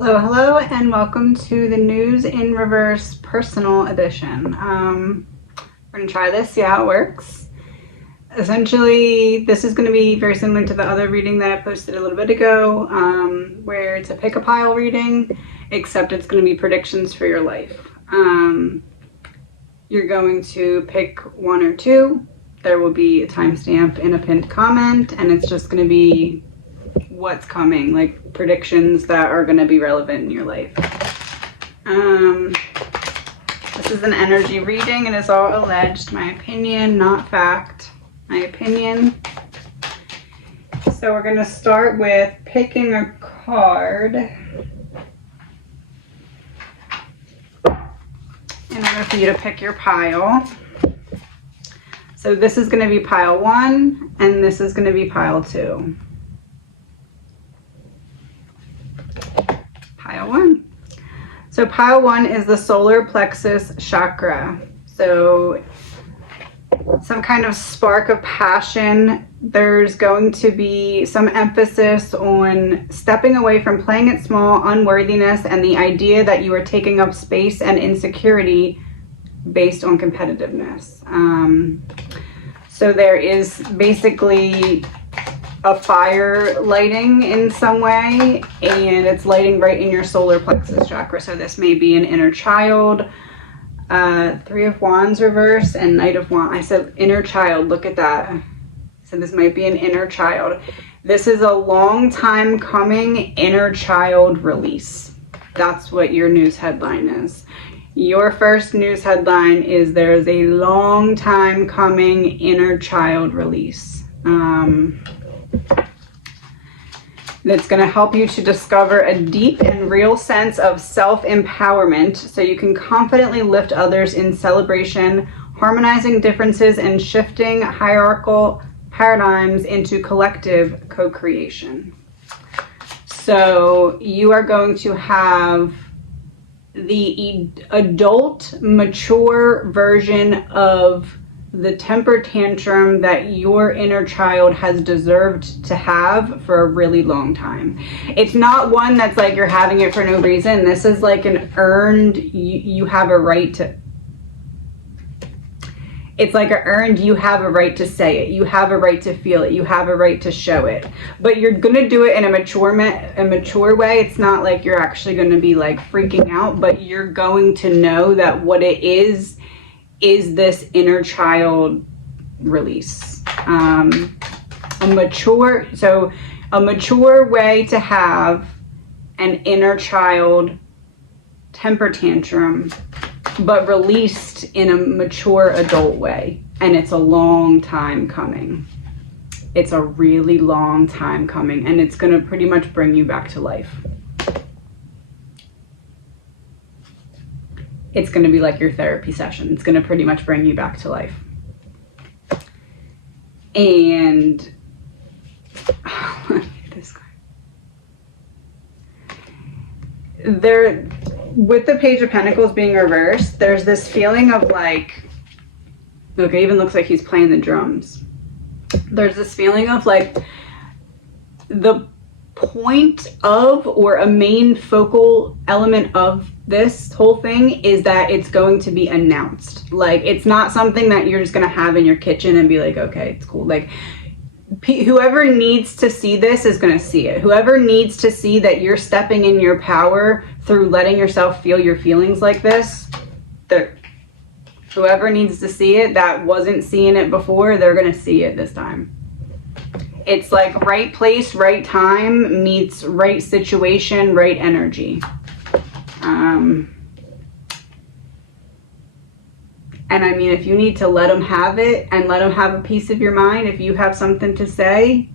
Hello, hello, and welcome to the News in Reverse Personal Edition. We're going to try this, see how it works. Essentially, this is going to be very similar to the other reading that I posted a little bit ago, where it's a pick-a-pile reading, except it's going to be predictions for your life. You're going to pick one or two. There will be a timestamp in a pinned comment, and it's just going to be what's coming, like predictions that are going to be relevant in your life. This is an energy reading. It is all alleged, my opinion, not fact, my opinion. So we're going to start with picking a card in order for you to pick your pile. So this is going to be pile 1 and this is going to be pile 2. Pile 1. So pile 1 is the solar plexus chakra. So some kind of spark of passion. There's going to be some emphasis on stepping away from playing it small, unworthiness, and the idea that you are taking up space and insecurity based on competitiveness. So there is basically a fire lighting in some way, and it's lighting right in your solar plexus chakra. So this may be an inner child, 3 of Wands reverse and Knight of Wands. I said inner child, look at that. So this might be an inner child. This is a long time coming inner child release. That's what your news headline is. Your first news headline is there's a long time coming inner child release. That's going to help you to discover a deep and real sense of self-empowerment so you can confidently lift others in celebration, harmonizing differences and shifting hierarchical paradigms into collective co-creation. So you are going to have the adult, mature version of the temper tantrum that your inner child has deserved to have for a really long time. It's not one that's like you're having it for no reason. This is like an earned, you have a right to, it's like an earned, you have a right to say it. You have a right to feel it. You have a right to show it. But you're going to do it in a mature way. It's not like you're actually going to be like freaking out, but you're going to know that what it is this inner child release. A mature way to have an inner child temper tantrum, but released in a mature adult way. And it's a long time coming. It's a really long time coming, and it's going to pretty much bring you back to life. It's going to be like your therapy session. It's going to pretty much bring you back to life. And this guy. There, with the Page of Pentacles being reversed, there's this feeling of like, look, it even looks like he's playing the drums. There's this feeling of like the point of, or a main focal element of this whole thing is that it's going to be announced. Like, it's not something that you're just going to have in your kitchen and be like, okay, it's cool. Like, whoever needs to see this is going to see it. Whoever needs to see that you're stepping in your power through letting yourself feel your feelings like this, whoever needs to see it that wasn't seeing it before, they're going to see it this time. It's like right place, right time meets right situation, right energy. And I mean, if you need to let them have it and let them have a piece of your mind, if you have something to say,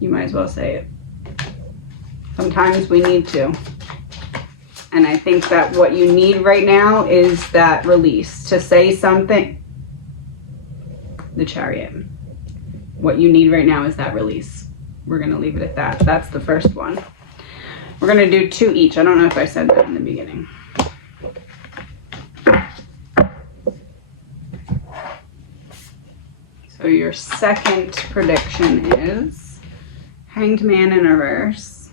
you might as well say it. Sometimes we need to. And I think that what you need right now is that release, to say something. The Chariot. What you need right now is that release. We're going to leave it at that. That's the first one. We're going to do 2 each. I don't know if I said that in the beginning. So your second prediction is Hanged Man in reverse.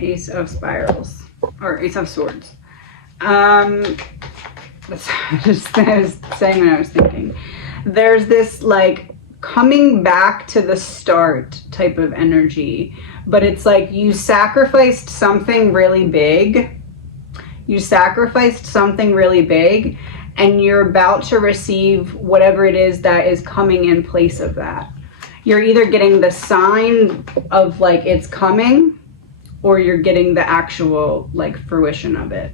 Ace of Spirals, or Ace of Swords. That's just I was saying what I was thinking. There's this like coming back to the start type of energy, but it's like you sacrificed something really big. You sacrificed something really big, and you're about to receive whatever it is that is coming in place of that. You're either getting the sign of like it's coming, or you're getting the actual like fruition of it.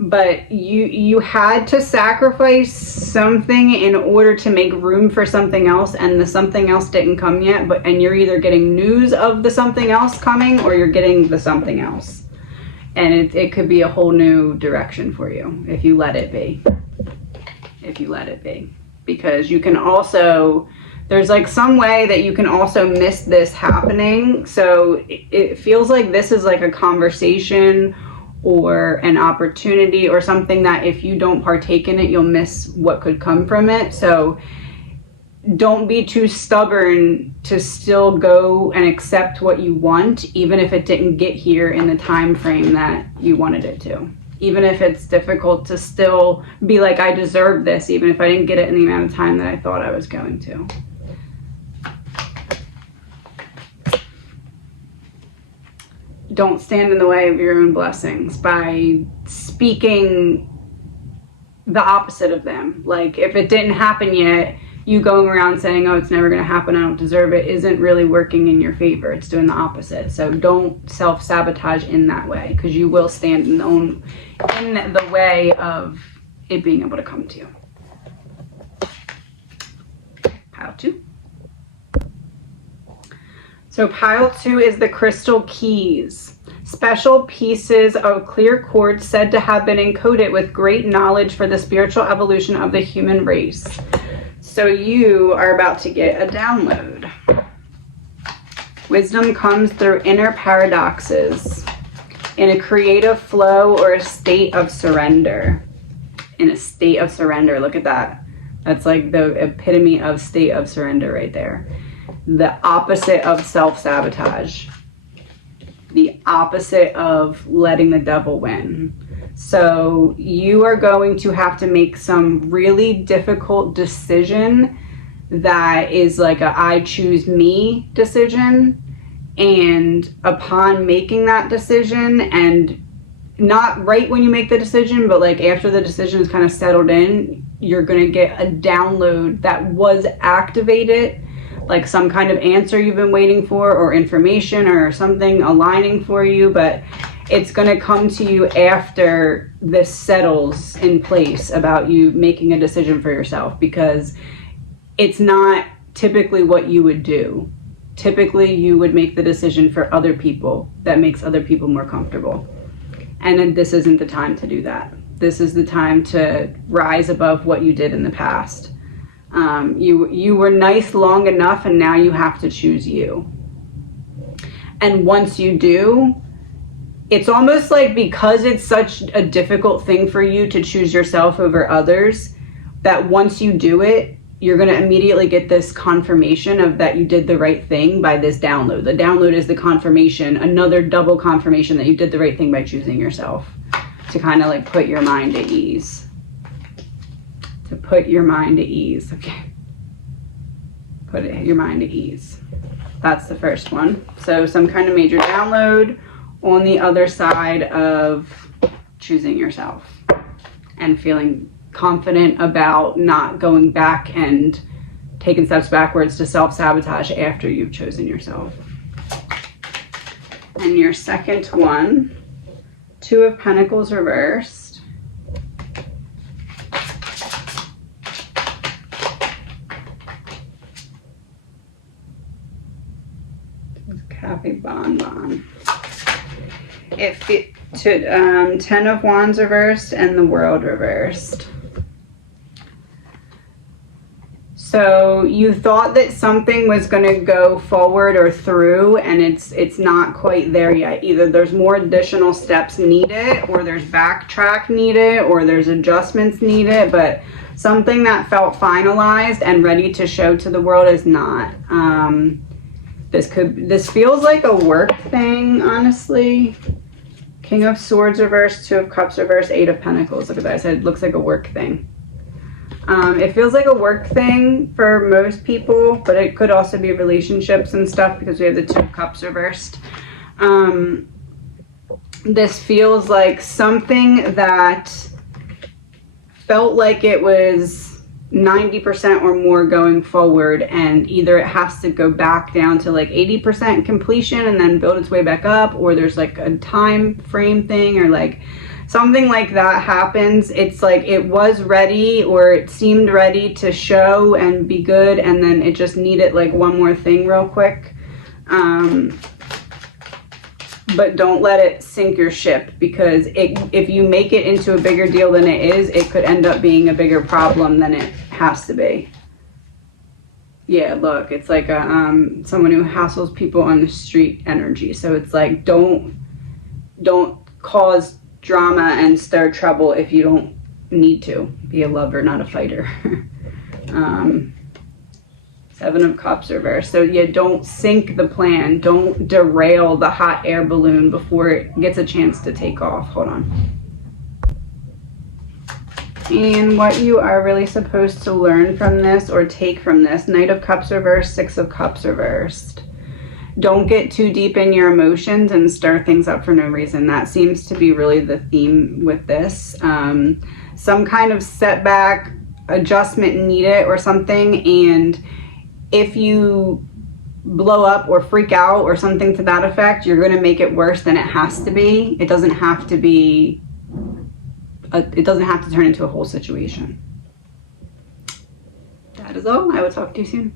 But you had to sacrifice something in order to make room for something else, and the something else didn't come yet, and you're either getting news of the something else coming, or you're getting the something else. And it could be a whole new direction for you if you let it be. If you let it be. Because you can also, there's like some way that you can also miss this happening. So it feels like this is like a conversation or an opportunity or something that if you don't partake in it, you'll miss what could come from it. So don't be too stubborn to still go and accept what you want, even if it didn't get here in the time frame that you wanted it to. Even if it's difficult to still be like, I deserve this, even if I didn't get it in the amount of time that I thought I was going to. Don't stand in the way of your own blessings by speaking the opposite of them. Like if it didn't happen yet, you going around saying, oh, it's never going to happen, I don't deserve it, isn't really working in your favor. It's doing the opposite. So don't self-sabotage in that way, because you will stand in the way of it being able to come to you. Pile 2. So pile 2 is the crystal keys. Special pieces of clear quartz said to have been encoded with great knowledge for the spiritual evolution of the human race. So you are about to get a download. Wisdom comes through inner paradoxes, in a creative flow or a state of surrender. In a state of surrender, look at that. That's like the epitome of state of surrender right there. The opposite of self-sabotage. The opposite of letting the devil win. So you are going to have to make some really difficult decision that is like a I choose me decision. And upon making that decision, and not right when you make the decision, but like after the decision is kind of settled in, you're going to get a download that was activated, like some kind of answer you've been waiting for, or information or something aligning for you, but it's going to come to you after this settles in place about you making a decision for yourself, because it's not typically what you would do. Typically you would make the decision for other people that makes other people more comfortable. And then this isn't the time to do that. This is the time to rise above what you did in the past. You were nice long enough, and now you have to choose you. And once you do, it's almost like, because it's such a difficult thing for you to choose yourself over others, that once you do it, you're going to immediately get this confirmation of that you did the right thing by this download. The download is the confirmation, another double confirmation that you did the right thing by choosing yourself, to kind of like put your mind at ease. To put your mind at ease. Okay. Put your mind at ease. That's the first one. So some kind of major download on the other side of choosing yourself and feeling confident about not going back and taking steps backwards to self-sabotage after you've chosen yourself. And your second one, 2 of Pentacles reversed. Happy Bonbon. Ten of Wands reversed and the World reversed. So you thought that something was going to go forward or through, and it's not quite there yet. Either there's more additional steps needed, or there's backtrack needed, or there's adjustments needed, but something that felt finalized and ready to show to the world is not. This feels like a work thing, honestly. King of Swords reversed, Two of Cups reversed, Eight of Pentacles. Look at that. I said it looks like a work thing. It feels like a work thing for most people, but it could also be relationships and stuff because we have the Two of Cups reversed. This feels like something that felt like it was 90% or more going forward, and either it has to go back down to like 80% completion and then build its way back up, or there's like a time frame thing, or like something like that happens. It's like it was ready, or it seemed ready to show and be good, and then it just needed like one more thing real quick. But don't let it sink your ship, because if you make it into a bigger deal than it is, it could end up being a bigger problem than it has to be. Yeah, look, it's like a someone who hassles people on the street energy. So it's like don't cause drama and stir trouble if you don't need to. Be a lover, not a fighter. Seven of Cups reversed. So yeah, don't sink the plan. Don't derail the hot air balloon before it gets a chance to take off. Hold on. And what you are really supposed to learn from this or take from this. Knight of Cups reversed, Six of Cups reversed. Don't get too deep in your emotions and stir things up for no reason. That seems to be really the theme with this. Some kind of setback, adjustment needed or something, and if you blow up or freak out or something to that effect, you're going to make it worse than it has to be. It doesn't have to be, it doesn't have to turn into a whole situation. That is all. I will talk to you soon.